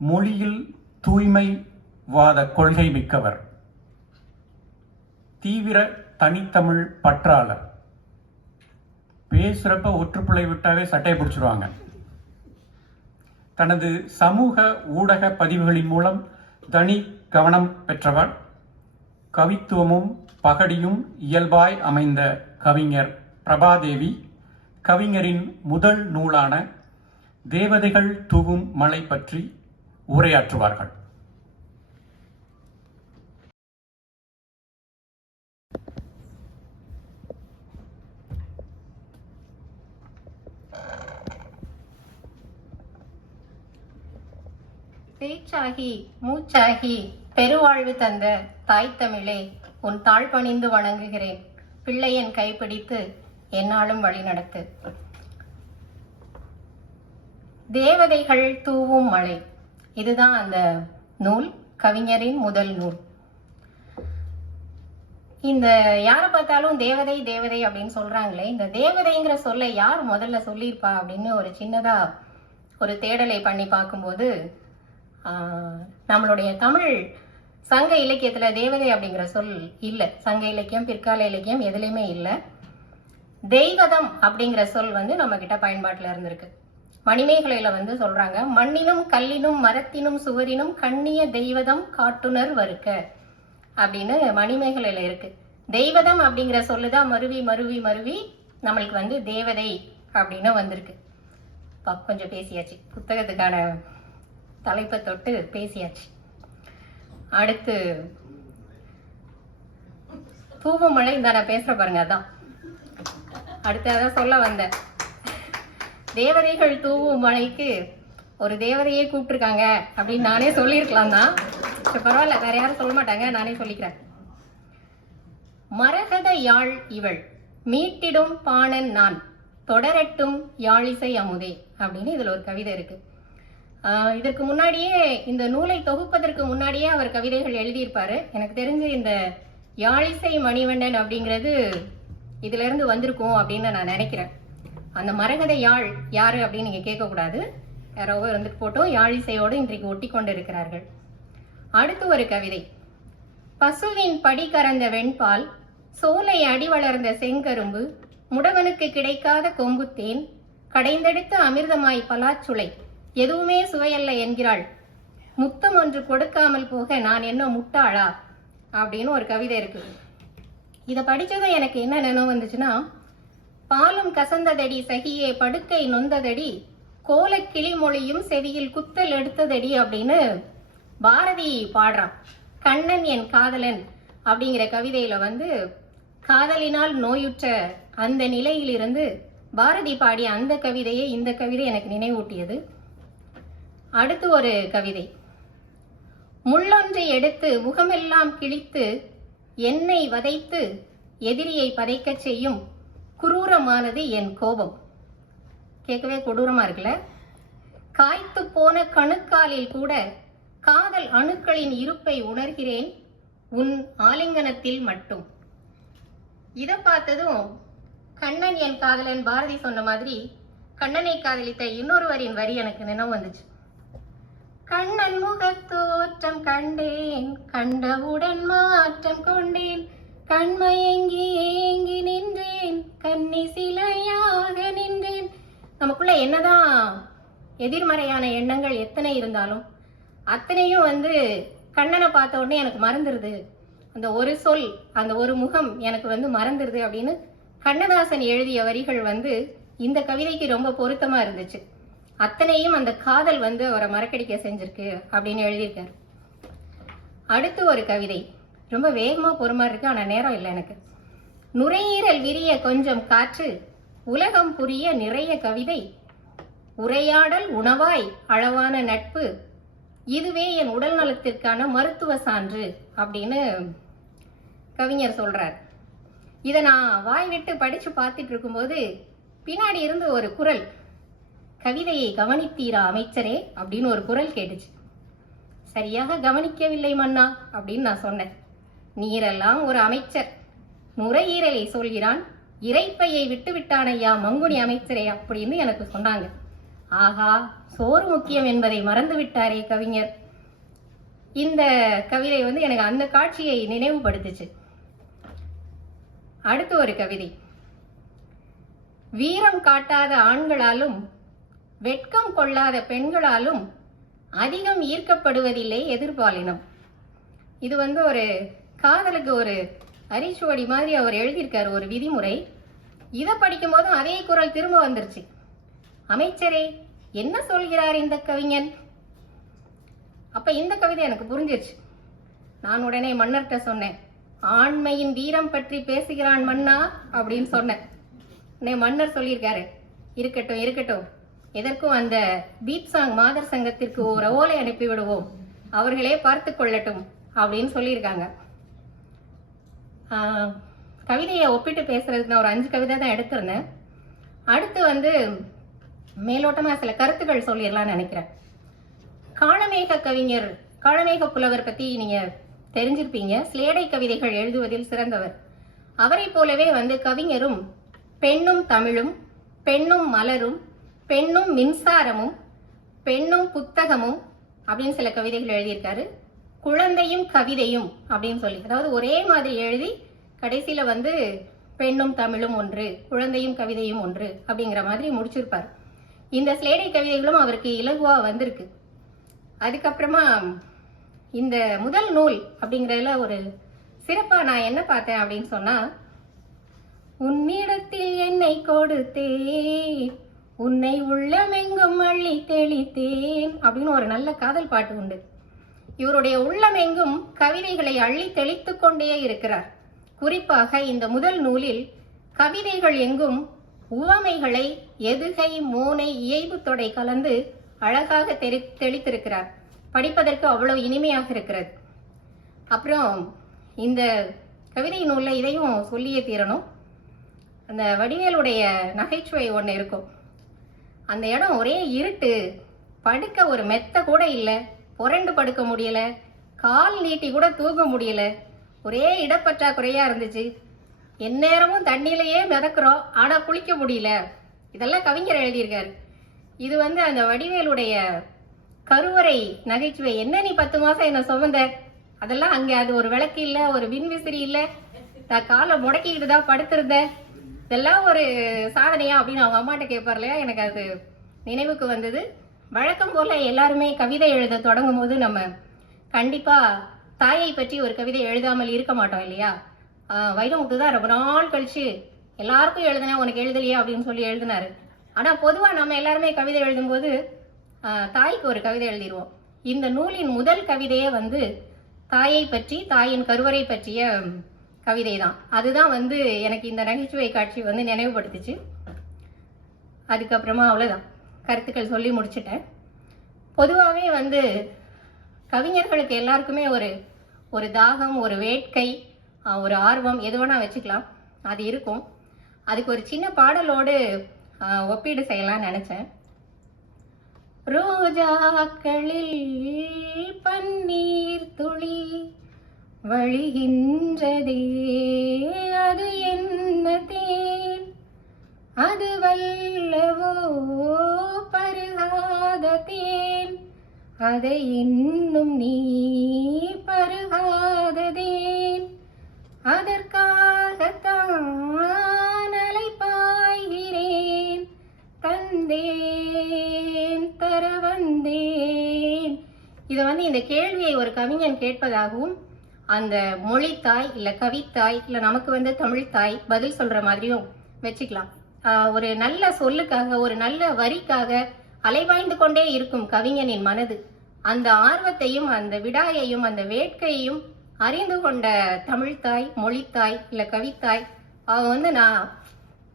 மொழியில் தூய்மைவாத கொள்கை மிக்கவர், தீவிர தனித்தமிழ் பற்றாளர். பேசுகிறப்ப ஒற்றுப்பிள்ளை விட்டாவே சட்டையை பிடிச்சிருவாங்க. தனது சமூக ஊடக பதிவுகளின் மூலம் தனி கவனம் பெற்றவர். கவித்துவமும் பகடியும் இயல்பாய் அமைந்த கவிஞர் பிரபாதேவி கவிஞரின் முதல் நூலான தேவதைகள் தூவும் மலை பற்றி உரையாற்றுவார்கள். பேச்சாகி மூச்சாகி பெருவாழ்வு தந்த தாய் தமிழே, உன் தாழ் பணிந்து வணங்குகிறேன். பிள்ளையன் கைப்பிடித்து என்னாலும் வழி நடத்து. தேவதைகள் தூவும் மழை, இதுதான் அந்த நூல், கவிஞரின் முதல் நூல். இந்த யாரை பார்த்தாலும் தேவதை தேவதை அப்படின்னு சொல்றாங்களே, இந்த தேவதைங்கிற சொல்லை யார் முதல்ல சொல்லியிருப்பா அப்படின்னு ஒரு சின்னதா ஒரு தேடலை பண்ணி பார்க்கும்போது நம்மளுடைய தமிழ் சங்க இலக்கியத்துல தேவதை அப்படிங்கிற சொல் இல்லை. சங்க இலக்கியம், பிற்கால இலக்கியம் எதுலையுமே இல்லை. தெய்வதம் அப்படிங்கிற சொல் நம்ம கிட்ட பயன்பாட்டில் இருந்திருக்கு. மணிமேகலையில சொல்றாங்க, மண்ணினும் கல்லினும் மரத்தினும் சுவரினும் கண்ணிய தெய்வதம் காட்டுனர் வருக்க அப்படின்னு மணிமேகலையில இருக்கு. தெய்வதம் அப்படிங்கிற சொல்லுதான் மருவி மருவி மருவி நம்மளுக்கு தேவதை அப்படின்னு வந்திருக்கு. கொஞ்சம் பேசியாச்சு, புத்தகத்துக்கான தலைப்பை தொட்டு பேசியாச்சு. அடுத்து தூவும் மழை இந்த நான் பேசுற பாருங்க, அதான் அடுத்து அதான் சொல்ல வந்தேன். தேவதைகள் தூவும் மழைக்கு ஒரு தேவதையே கூப்பிட்டுருக்காங்க அப்படின்னு நானே சொல்லியிருக்கலாம் தான். பரவாயில்ல, வேற யாரும் சொல்ல மாட்டாங்க, நானே சொல்லிக்கிறேன். மரகத யாழ் இவள் மீட்டிடும் பாணன் நான் தொடரட்டும் யாழிசை அமுதே அப்படின்னு இதுல ஒரு கவிதை இருக்கு. இதற்கு முன்னாடியே, இந்த நூலை தொகுப்பதற்கு முன்னாடியே அவர் கவிதைகள் எழுதியிருப்பாரு. எனக்கு தெரிஞ்சு இந்த யாழிசை மணிவண்ணன் அப்படிங்கிறது இதுல இருந்து வந்திருக்கும் அப்படின்னு நான் நினைக்கிறேன். அந்த மரகத யாழ் யாரு அப்படின்னு நீங்க கேட்கக்கூடாது, யாரோ இருந்துட்டு போட்டோம். யாழிசையோடு இன்றைக்கு ஒட்டி கொண்டு இருக்கிறார்கள். அடுத்து ஒரு கவிதை. பசுவின் படி கறந்த வெண்பால், சோலை அடி வளர்ந்த செங்கரும்பு, முடவனுக்கு கிடைக்காத கொம்புத்தேன், கடைந்தெடுத்த அமிர்தமாய் பலாச்சுளை, எதுவுமே சுவையல்ல என்கிறாள், முத்தம் ஒன்று கொடுக்காமல் போக நான் என்ன முட்டாளா அப்படின்னு ஒரு கவிதை இருக்கு. இதை படிச்சதும் எனக்கு என்ன நினைவு வந்துச்சுன்னா, பாலும் கசந்ததடி சகியே படுக்கை நொந்ததடி, கோல கிளிமொழியும் செவியில் குத்தல் எடுத்ததடி அப்படின்னு பாரதி பாடுறான். கண்ணன் என் காதலன் அப்படிங்கிற கவிதையில காதலினால் நோயுற்ற அந்த நிலையிலிருந்து பாரதி பாடிய அந்த கவிதையை இந்த கவிதை எனக்கு நினைவூட்டியது. அடுத்து ஒரு கவிதை. முள்ளொன்றை எடுத்து முகமெல்லாம் கிழித்து என்னை வதைத்து எதிரியை பதைக்கச் செய்யும் குரூரமானது என் கோபம். கேட்கவே கொடூரமா இருக்குல்ல. காய்த்து போன கணுக்காலில் கூட காதல் அணுக்களின் இருப்பை உணர்கிறேன் உன் ஆலிங்கனத்தில் மட்டும். இதை பார்த்ததும் கண்ணன் என் காதலன் பாரதி சொன்ன மாதிரி கண்ணனை காதலித்த இன்னொருவரின் வரி எனக்கு நினைவு வந்துச்சு. கண்ணன் முகத்தோற்றம் கண்டேன், கண்டவுடன் மாற்றம் கொண்டேன், கண்மயங்கி ஏங்கி நின்றேன், கன்னி சிலையாக நின்றேன். நமக்குள்ள என்னதான் எதிர்மறையான எண்ணங்கள் எத்தனை இருந்தாலும் அத்தனையும் கண்ணனை பார்த்த உடனே எனக்கு மறந்துருது, அந்த ஒரு சொல், அந்த ஒரு முகம் எனக்கு மறந்துருது அப்படின்னு கண்ணதாசன் எழுதிய வரிகள் இந்த கவிதைக்கு ரொம்ப பொருத்தமா இருந்துச்சு. அத்தனையும் அந்த காதல் அவரை மறக்கடிக்க செஞ்சிருக்கு அப்படின்னு எழுதியிருக்காரு. அடுத்து ஒரு கவிதை ரொம்ப வேகமா பொறுமா இருக்கு, ஆனா நேரம் இல்லை எனக்கு. நுரையீரல் விரிய கொஞ்சம் காற்று, உலகம் புரிய நிறைய கவிதை, உரையாடல் உணவாய் அளவான நட்பு, இதுவே என் உடல் நலத்திற்கான மருத்துவ சான்று அப்படின்னு கவிஞர் சொல்றார். இதை நான் வாய் விட்டு படிச்சு பார்த்துட்டு இருக்கும்போது பின்னாடி இருந்து ஒரு குரல், கவிதையை கவனித்தீரா அமைச்சரே அப்படின்னு ஒரு குரல் கேட்டுச்சு. சரியாக கவனிக்கவில்லை மன்னா அப்படின்னு நான் சொன்னேன். நீரெல்லாம் ஒரு அமைச்சர், நுரையீரலை சொல்கிறான், இறைப்பையை விட்டு விட்டான் ஐயா மங்குனி அமைச்சரே அப்படின்னு எனக்கு சொன்னாங்க. ஆஹா, சோறு முக்கியம் என்பதை மறந்துவிட்டாரே கவிஞர். இந்த கவிதை வந்து எனக்கு அந்த காட்சியை நினைவுபடுத்துச்சு. அடுத்து ஒரு கவிதை. வீரம் காட்டாத ஆண்களாலும் வெட்கம் கொள்ளாத பெண்களாலும் அதிகம் ஈர்க்கப்படுவதில்லை எதிர்பாலினம். இது வந்து ஒரு காதலுக்கு ஒரு அரிச்சுவடி மாதிரி அவர் எழுதியிருக்காரு, ஒரு விதிமுறை. இதை படிக்கும் போதும் அதே குரல் திரும்ப வந்துருச்சு. அமைச்சரே, என்ன சொல்கிறார் இந்த கவிஞன்? அப்ப இந்த கவிதை எனக்கு புரிஞ்சிருச்சு. நான் உடனே மன்னர்கிட்ட சொன்னேன், ஆண்மையின் வீரம் பற்றி பேசுகிறான் மன்னா அப்படின்னு சொன்னேன். உடனே மன்னர் சொல்லியிருக்காரு, இருக்கட்டும் இருக்கட்டும், எதற்கும் அந்த பீட் சாங் மாதர் சங்கத்திற்கு ஒரு ஓலை அனுப்பி விடுவோம், அவர்களே பார்த்து கொள்ளட்டும் அப்படின்னு சொல்லியிருக்காங்க. கவிதையை ஒப்பிட்டு பேசுறதுக்கு நான் ஒரு 5 கவிதை தான் எடுத்திருந்தேன். அடுத்து வந்து மேலோட்டமா சில கருத்துக்கள் சொல்லிடலாம்னு நினைக்கிறேன். காளமேக கவிஞர், காளமேக புலவர் பத்தி நீங்க தெரிஞ்சிருப்பீங்க. சிலேடை கவிதைகள் எழுதுவதில் சிறந்தவர். அவரை போலவே வந்து கவிஞரும் பெண்ணும் தமிழும், பெண்ணும் மலரும், பெண்ணும் மின்சாரமும், பெண்ணும் புத்தகமும் அப்படின்னு சில கவிதைகள் எழுதியிருக்காரு. குழந்தையும் கவிதையும் அப்படின்னு சொல்லி, அதாவது ஒரே மாதிரி எழுதி கடைசியில வந்து பெண்ணும் தமிழும் ஒன்று, குழந்தையும் கவிதையும் ஒன்று அப்படிங்கிற மாதிரி முடிச்சிருப்பார். இந்த சிலேடை கவிதைகளும் அவருக்கு இலகுவா வந்திருக்கு. அதுக்கப்புறமா இந்த முதல் நூல் அப்படிங்கிறதுல ஒரு சிறப்பா நான் என்ன பார்த்தேன் அப்படின்னு சொன்னா, உன்னிடத்தில் என்னை கொடுத்தேன், உன்னை உள்ளமெங்கும் அள்ளி தெளித்தேன் அப்படின்னு ஒரு நல்ல காதல் பாட்டு உண்டு. இவருடைய உள்ளமெங்கும் கவிதைகளை அள்ளி தெளித்து கொண்டே இருக்கிறார். குறிப்பாக இந்த முதல் நூலில் கவிதைகள் எங்கும் உவமைகளை எதுகை மோனை இயைபு தொடை கலந்து அழகாக தெளித்திருக்கிறார். படிப்பதற்கு அவ்வளவு இனிமையாக இருக்கிறது. அப்புறம் இந்த கவிதை நூலில் இதையும் சொல்லியே தீரணும். அந்த வடிவேலுடைய நகைச்சுவை ஒன்று இருக்கும். அந்த இடம் ஒரே இருட்டு, படுக்க ஒரு மெத்த கூட இல்லை, புரண்டு படுக்க முடியல, கால் நீட்டி கூட தூங்க முடியல, ஒரே இடப்பற்றாக்குறையா இருந்துச்சு. எந்நேரமும் தண்ணியிலேயே மிதக்கிறோம், ஆனா குளிக்க முடியல. இதெல்லாம் கவிஞர் எழுதியிருக்காரு. இது வந்து அந்த வடிவேலுடைய கருவறை நகைச்சுவை. என்ன நீ 10 மாசம் என்ன சுமந்த, அதெல்லாம் அங்க அது ஒரு விளக்கு இல்ல, ஒரு விண்விசிறி இல்ல, காலை முடக்கிக்கிட்டு தான் படுத்திருந்த, இதெல்லாம் ஒரு சாதனையா அப்படின்னு அவங்க அம்மாட்ட கேட்பார் இல்லையா. எனக்கு அது நினைவுக்கு வந்தது. வழக்கம் போல எல்லாருமே கவிதை எழுத தொடங்கும் போது நம்ம கண்டிப்பா தாயை பற்றி ஒரு கவிதை எழுதாமல் இருக்க மாட்டோம் இல்லையா. வைரமுத்து தான் ரொம்ப நாள் கழிச்சு எல்லாருக்கும் எழுதுனேன், உனக்கு எழுதலையா அப்படின்னு சொல்லி எழுதினாரு. ஆனா பொதுவா நம்ம எல்லாருமே கவிதை எழுதும்போது தாய்க்கு ஒரு கவிதை எழுதிடுவோம். இந்த நூலின் முதல் கவிதையே வந்து தாயை பற்றி, தாயின் கருவறை பற்றிய கவிதை தான். அதுதான் வந்து எனக்கு இந்த நகைச்சுவை காட்சி வந்து நினைவுபடுத்துச்சு. அதுக்கப்புறமா அவ்வளவுதான், கருத்துக்கள் சொல்லி முடிச்சிட்டேன். பொதுவாகவே வந்து கவிஞர்களுக்கு எல்லாருக்குமே ஒரு தாகம், ஒரு வேட்கை, ஒரு ஆர்வம், எது வேணா வச்சுக்கலாம், அது இருக்கும். அதுக்கு ஒரு சின்ன பாடலோடு ஒப்பீடு செய்யலாம்னு நினைச்சேன். ரோஜாக்களில் பன்னீர் துளி வழிகின்றதே, அது என்ன தேன், அது வல்லவோ பருகாத தேன், அதை இன்னும் நீ பருகாததேன், அதற்காகத்தான் அலைபாய்கிறேன், தந்தேன் தர வந்தேன். இதை வந்து இந்த கேள்வியை ஒரு கவிஞன் கேட்பதாகவும், அந்த மொழித்தாய் இல்ல கவித்தாய் இல்ல நமக்கு வந்து தமிழ்த்தாய் பதில் சொல்ற மாதிரியும் வச்சுக்கலாம். ஒரு நல்ல சொல்லுக்காக, ஒரு நல்ல வரிக்காக அலைவாய்ந்து கொண்டே இருக்கும் கவிஞனின் மனது. அந்த ஆர்வத்தையும் அந்த விடாயையும் அந்த வேட்கையையும் அறிந்து கொண்ட தமிழ்த்தாய், மொழித்தாய் இல்ல கவித்தாய் அவங்க வந்து நான்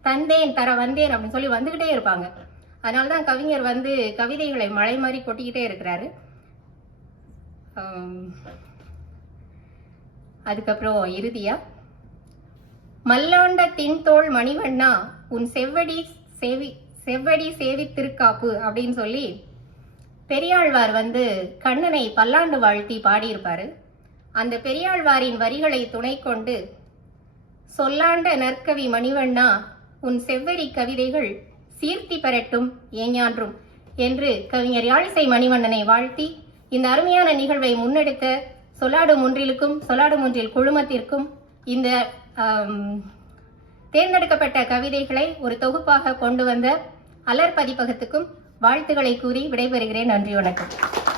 தந்தேன் தர வந்தேன் அப்படின்னு சொல்லி வந்துகிட்டே இருப்பாங்க. அதனாலதான் கவிஞர் வந்து கவிதைகளை மழை மாதிரி கொட்டிக்கிட்டே இருக்கிறாரு. அதுக்கப்புறம் இறுதியா, மல்லாண்ட தின்தோள் மணிவண்ணா உன் செவ்வடி சேவித்திருக்காப்பு அப்படின்னு சொல்லி பெரியாழ்வார் வந்து கண்ணனை பல்லாண்டு வாழ்த்தி பாடியிருப்பாரு. அந்த பெரியாழ்வாரின் வரிகளை துணை கொண்டு, சொல்லாண்ட நற்கவி மணிவண்ணா உன் செவ்வரி கவிதைகள் சீர்த்தி பெறட்டும் ஏஞான்றும். என்று கவிஞர் யாழிசை மணிவண்ணனை வாழ்த்தி இந்த அருமையான நிகழ்வை முன்னெடுத்த சொல்லாடும் ஒன்றிலுக்கும் சொல்லாடும் ஒன்றில் குழுமத்திற்கும் இந்த தேர்ந்தெடுக்கப்பட்ட கவிதைகளை ஒரு தொகுப்பாக கொண்டு வந்த அலர் பதிப்பகத்துக்கும் வாழ்த்துக்களை கூறி விடைபெறுகிறேன். நன்றி, வணக்கம்.